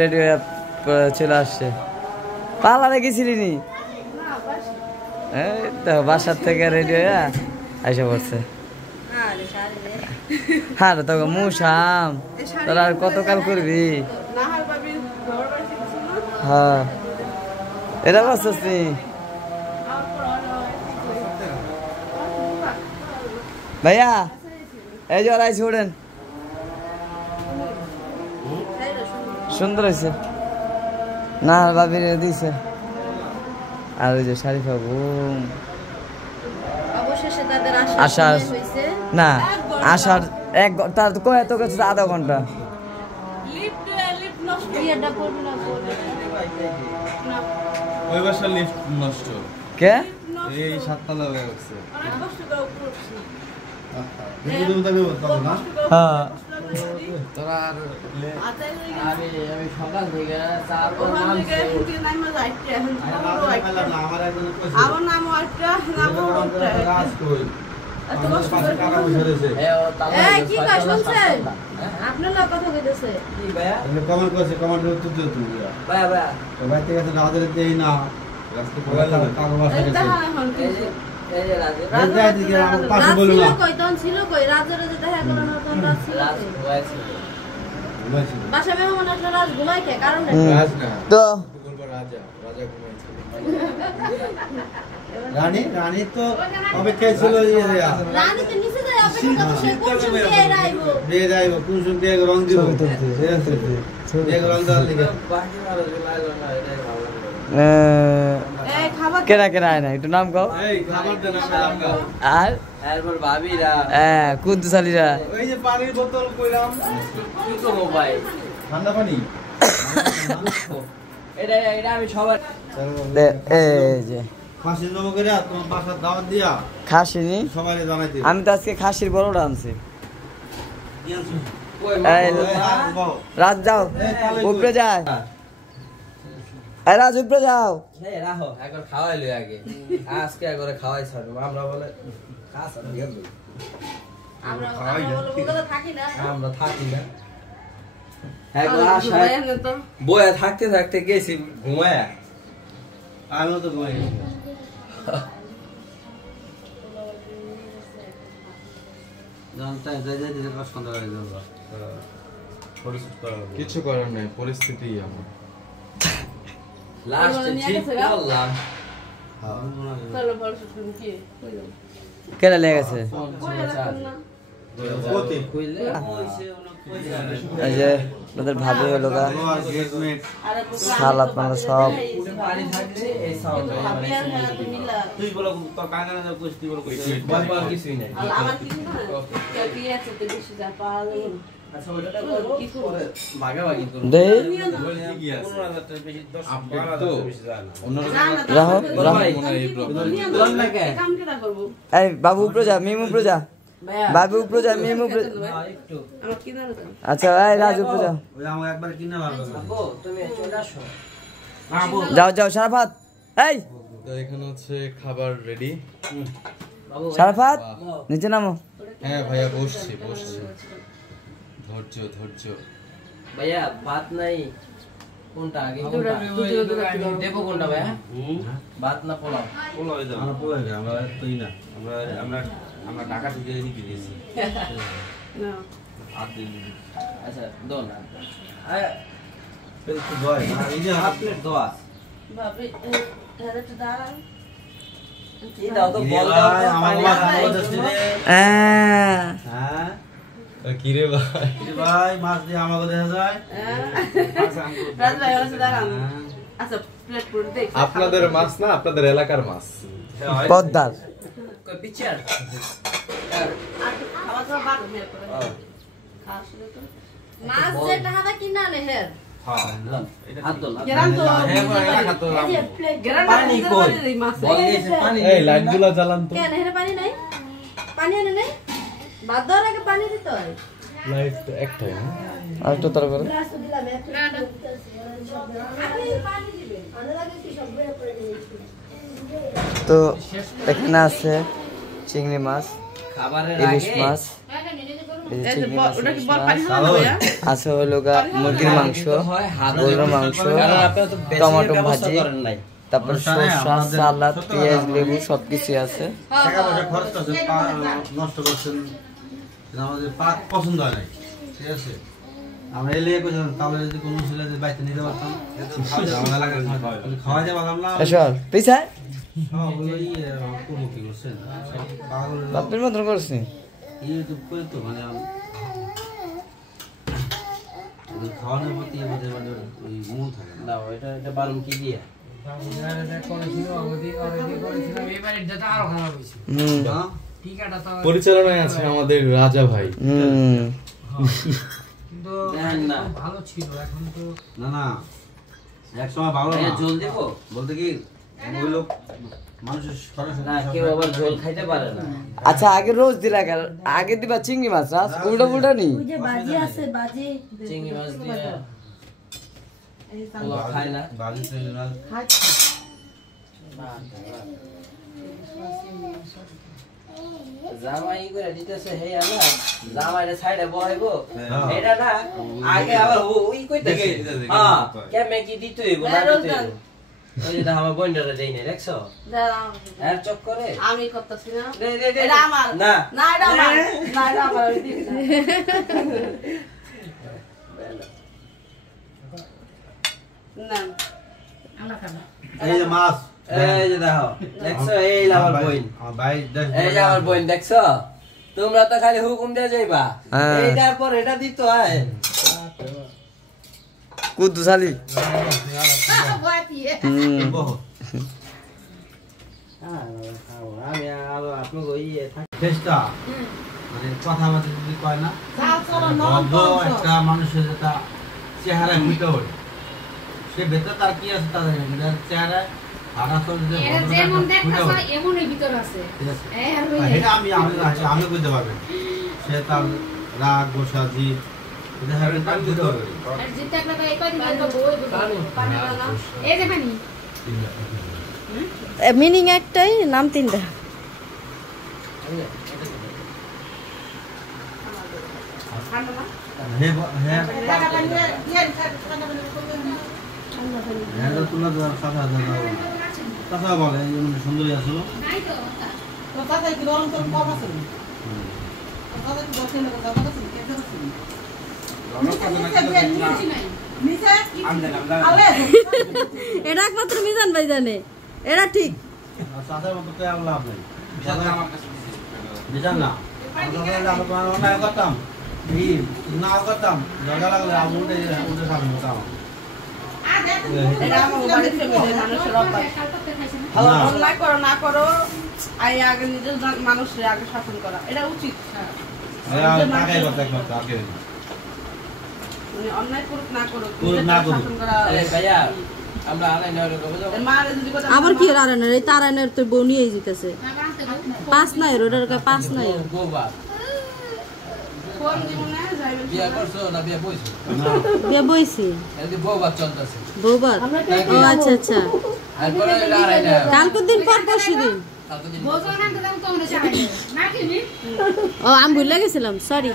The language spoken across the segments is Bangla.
রেডি হয়ে চলে আসছে। পার্লারে গেছিলি নি? বাসার থেকে রেডি হয়ে এসে পড়ছে। হ্যাঁ তোকে মুসাম তোরা আর কতকাল করবি? হ্যাঁ এটা বলছিস নি? ভাইয়া এই যে আইসি ওঠেন, সুন্দর হয়েছে না ভাবি দিছে। আর ওই যে শারিফা ঘুম আসার না আসার তার তো কয়ে তো গেছে আধা ঘন্টা। ওই বাসার লিফট নষ্ট। কে? এই 7 তলা হয়ে গেছে। হ্যাঁ তোরা আর আমি সকাল থেকে আমার নাম রানী রানী তো অপেক্ষায় ছিল রং দিব কেনা কেনা হয় না একটু নাম কও। আর ভাবিরা কুদ্দুসালিরা ওই যে পানির বোতল কইলাম কি করবো ভাই ঠান্ডা পানি এটা আমি সবার এই যে খাসি জমা করে তোমার বাসার দাওয়াত দিয়া খাসি নি সবাই জানাই দিই। আমি তো আজকে খাসির বড়টা আনছি। রাজ যাও উপরে যায়, রাজ উপরে যাও। রাখো একবার খাওয়াইলো আগে, আজকে একবার খাওয়াই ছাড়বো আমরা বলে আমরা থাকি না বয়া থাকতে থাকতে গেছি ঘুমায়। আমিও তো ঘুমাই গেছি। কিছু করার নেই, পরিস্থিতি আমার কেনা লেগে গেছে। এই যে ওদের ভাবি হলো সালাদ মানে সব বাবু উপরে যা, মিম উপরে যা, বাবু উপরে যা, মিম উপরে। আচ্ছা রাজ উপরে যাও, যাও যাও সারাফাত। এই এখানে হচ্ছে খাবার রেডি। সারাফাত নিচে নামো। হ্যাঁ ভাইয়া বসছি বসছি, ধৈর্য ধৈর্য। ভাইয়া ভাত নাই, কোনটা আগে দেবো কোনটা ভাইয়া? ভাত না পোলাও? পোলাও আমরা পোলাও আমরা তুই না আমরা আমরা আমরা ঢাকা থেকে নিয়ে গেছি না আর দিন। আচ্ছা দোন একটু দই না এই যে আপনি দোয়া বাপরে ধারে তো দাঁড়ান এই দাও তো বল দাও আমার মা বলতেছে রে। হ্যাঁ কি রে ভাই, কি ভাই মাছ দিয়ে আমাকে দেখা যায়। রাজ ভাই ওরা দাঁড়ান। আচ্ছা প্লেট পুরো দেখ, আপনাদের মাছ না, আপনাদের এলাকার মাছ পদ্মার কই পিচার খাওয়া দাওয়া বাদ মেরে করে খাওয়া শুরু করে মাছ যে টাকা কিনা নে হে। হ্যাঁ হাত দোল গেরাম তো এলাকা তো পানি কই মাছ বল গেছে পানি। এই লাইটগুলো জ্বালান তো। কেন হে পানি নাই? পানি আনে নাই? বাদ দেওয়ার আগে পানি দিতে হয়। লাইট তো একটাই না, আর একটু তার করে গ্লাস দিলাম একটা না আপনি পানি দিবেন আনার আগে কি সব বের করে দিয়েছি। তো এখানে আছে চিংড়ি মাছ, খাবারের ইলিশ আগে মাছ, আছে হলো মুরগির মাংস, গরুর মাংস, টমেটো ভাজি, তারপর শসা, সালাদ, পেঁয়াজ, লেবু সবকিছু আছে। টাকা পয়সা খরচ করছে, নষ্ট করছেন, আমাদের পছন্দ হয় নাই, ঠিক আছে। আমরা এলে তাহলে যদি কোনো ছেলে বাইতে নিতে পারতাম, খাওয়াইতে পারলাম না। পিছায় কি করছেন বাপের মতন করছি ইউটিউব করে তো মানে খাওয়ানোর প্রতি আমাদের মানে ওই মন থাকে না। এটা বালুম কি দিয়ে পরিচালনায় আছে আমাদের রাজা ভাই। ভালো ছিল, এখন তো না এক সময় ভালো না। জল দিব বলতে কি ওই লোক মানুষের না, কেউ আবার ঝোল খাইতে পারে না। আচ্ছা আগে রোজ দিলা আগে দিবা চিংড়ি মাছ, উল্টা পুল্টা নি বাজি আছে, বাজি চিংড়ি মাছ দিয়ে খায় না, বাজি ছিল না জামাই করে দিতেছে। হে আল্লাহ, জামাইরে সাইডে বহাইবো এটা না, আগে আবার ওই কইতেছে হ্যাঁ কেমনে কি দিতে হইব না দিতে হইব। ওই যে আমার বন্ডারে দেই না, দেখছো এর চক্করে আমি করতেছি না, দে এটা আমার না না, এটা আমার না, এটা আমার আমি দিই না আমরা খাবো। এই যে মাছ, এই যে দেখো, দেখছো এই আমার বইন, আমার ভাই এই যে আমার বইন, দেখছো তোমরা তো খালি হুকুম দিয়ে যাইবা, এইটার পর এটা দিতে হয়। কুদ্দু শালি আমি আরো আপনাকে ইয়ে চেষ্টা মানে কথাবার্তা যদি কয় না, একটা মানুষের যেটা চেহারায় ভিতর, সে ভেতর তার কি আছে তাদের চেহারায় আমি বুঝতে পারবেন সে তার রাগ গোসা জিত মিনিং একটাই, নাম তিনটা। কথা বলে সুন্দরী আসলো এটা একমাত্র মিজান ভাই জানে, এটা ঠিক। চাষের মতো কে লাভ নেই, বুঝান না অন্যায় করতাম না করতাম, দরকার লাগলে উঠে উঠে খাবেন মোটামুটি অন্যায় করো না করো, আগে নিজের মানুষের আগে শাসন করা এটা উচিত। অন্যায় করুক না করুক শাসন করা। আবার কি আরানের এই তারানের তোর বউ নিয়েই যেতেছে, পাঁচ নাই ওটার পাঁচ নাই। বিয়ে বইছি বউবার, ও আচ্ছা আচ্ছা, কালকের দিন পর পরশু দিন। ও আমি ভুলে গেছিলাম, সরি।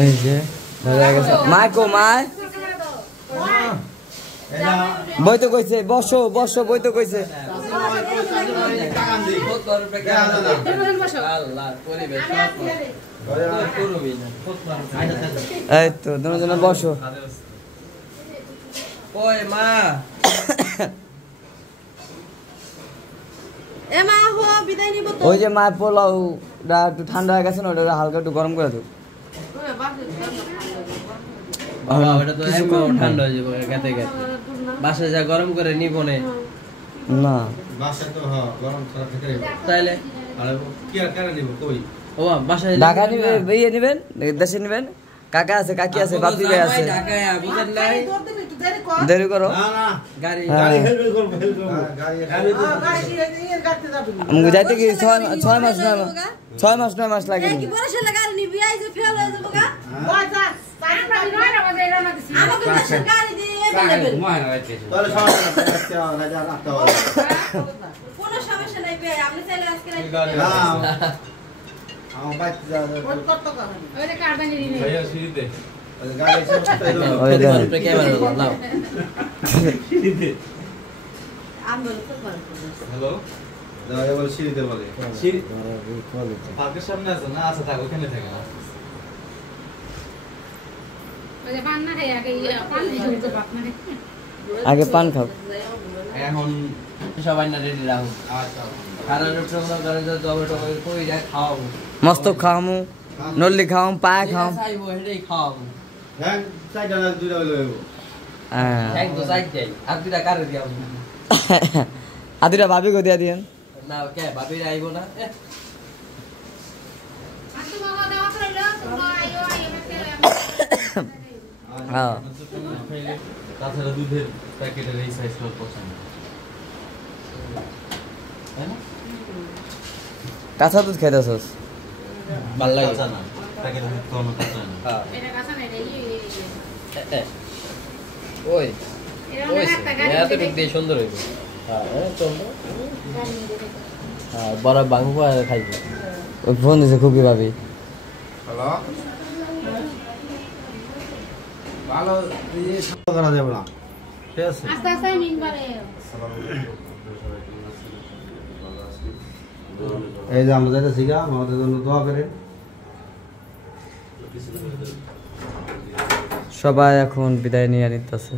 এই যে মাইকো মাই বই তো কইছে বসো বসো, বই তো কইছে এই তো দুজন বসো। ওই মা এ মা হো বিদায় নিব তো। ওই যে মা পোলাওটা একটু ঠান্ডা হয়ে গেছে না, ওটা হালকা একটু গরম করে দাও। ওটা তো ঠান্ডা হয়ে যাবে গেতে গেতে, বাসায় যা গরম করে নিব না বাসায় তো গরম ছাড়া খেতে তাইলে আর কি আর কেন নিব কই ও বাসায় ঢাকা নিবে ইয়ে নিবেন দেশে নিবেন কাকা আছে কাকি আছে বাপি ভাই আছে ঢাকায় বুঝেন নাই দেরি করো না না গাড়ি গাড়ি হেল্প করব গাড়ি আমি যাইতে কি 6 মাস না 6 মাস 9 মাস লাগে কি বড় ছেলে গাড়ি নিবি আই যে ফেল হয়ে যাবো গা আমাকে দেশের গাড়ি দিয়ে এভেলেবল তাহলে সমস্যা নাই আজকে রাজা রাখতে হবে কোনো সমস্যা নাই ভাই আপনি চাইলে আজকে রাখি না আমার বাইক যা ওই কার বানি নি ভাইয়া সিঁড়িতে গাড়ি সব ওই দেখেন উপরে ক্যামেরা লাও আমি বলতে পারবো হ্যালো দাও এবার সিঁড়িতে বলে সিঁড়ি পার্কের সামনে আছে না আচ্ছা থাক ওখানে থাকে না ওই পান না খাই আগে পান দিই তো বাপ না আগে পান খাও এখন সবাই না রেডি রাখো আচ্ছা খানা রুটি করে তো টমেটো কই যা খাওয়াবো মস্ত খাওয়ামু নল্লি খাওয়াম পায়া খাওয়াম চাইবো হেডেই খাওয়াবো হ্যাঁ চাইটা না দুইটা হইলো হ্যাঁ এক তো চাইতেই আর দুটা কারে দিয়াবো আদিরা ভাবি গো দিয়া দিয়েন না কে ভাবি আইবো না আর তো বাবা দাও করে লো তো আইও আইও হ্যাঁ তাছাড়া দুধের প্যাকেটের এই সাইজ কত পছন্দ তাই না কাঁচা দুধ খাইতেছস ভাল লাগে কাঁচা না প্যাকেটের দুধ কোনো কাঁচা না হ্যাঁ এটা কাছে না এই ওই এটা ওই একটা গাড়ি এত টুক দিয়ে সুন্দর হইব হ্যাঁ চল হ্যাঁ বড় বাংবো আর খাইবো ওই ফোন দিছে খুবই ভাবি হ্যালো ভালো এই করা যাবে না ঠিক আছে আস্তে আস্তে মিনবারে এই যে আমরা যাইতেছি গা আমাদের জন্য দোয়া করেন সবাই এখন বিদায় নিয়ে নিতেছে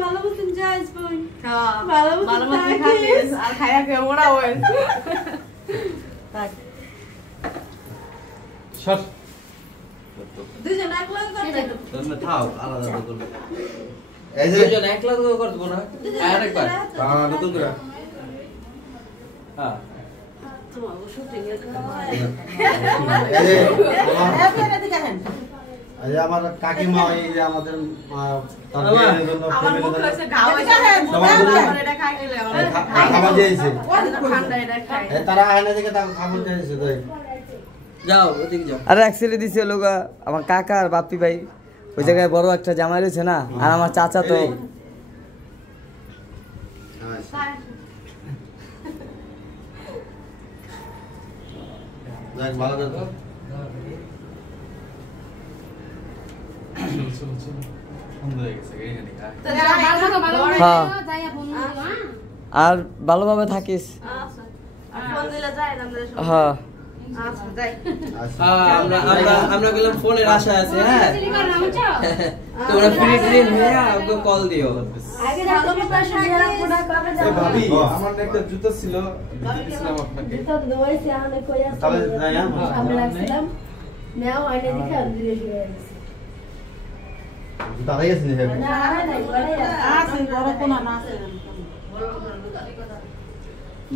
ভালো মতন যাইস বোন হ্যাঁ ভালো ভালো মতন মতো থাকিস থাকিস আর খাইয়া খেয়ে ওরা ওই থাক সর দুজন একলা করতে তুমি থাও আলাদা করবে এই যে দুজন একলা তো করে দেবো না আরেকবার নতুন করে হ্যাঁ তোমার শুটিং এর এই যে এই যে আমার কাকিমা এই যে আমাদের তার বিয়ের জন্য আমার ফ্যামিলির মুখ জন্য হয়েছে ঘাও হয়েছে এটা খাই গেলে খাবার দিয়েছে ঠান্ডা এটা খাই তারা আয়না থেকে তাকে খাবার দিয়েছে তাই যাও ওদিকে যাও আরে অ্যাক্সিডেন্ট দিছে লোকা আমার কাকা আর বাপি ভাই ওই জায়গায় বড় একটা জামাই রয়েছে না আর আমার চাচা তো যাক ভালো থাকো সুন্দর হয়ে গেছে এখানে হ্যাঁ। যাইয়া ফোন দিও হ্যাঁ আর ভালোভাবে থাকিস ফোন দিলে যায় না হ্যাঁ আচ্ছা যাই হ্যাঁ আমরা গেলাম ফোনের আশা আছে হ্যাঁ সিলিকন না বুঝছো তোমরা ফ্রি ট্রেন হয়ে আমাকে কল দিও আগে ভালো মতন সারা পুরা কবে এই যাবো ভাবি আমার একটা জুতো ছিল দিয়েছিলাম আপনাকে তো দোয়াইছে আমাদের কই আছে তাহলে যাই আমরা রাখছিলাম নাও আইনে দেখে দিয়ে শুয়ে গেছে তারাই গেছে নি না নাই বলে আছে বড় কোনা না আছে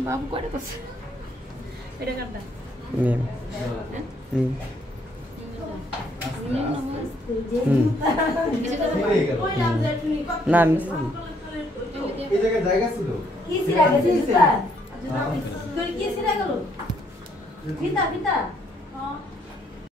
বাবু করে করছে এটা কাটটা নিম নিম কইলাম যে তুমি না আমি এই জায়গায় জায়গা ছিল কি সিরা গেছিস তুই কি সিরা গেল পিতা পিতা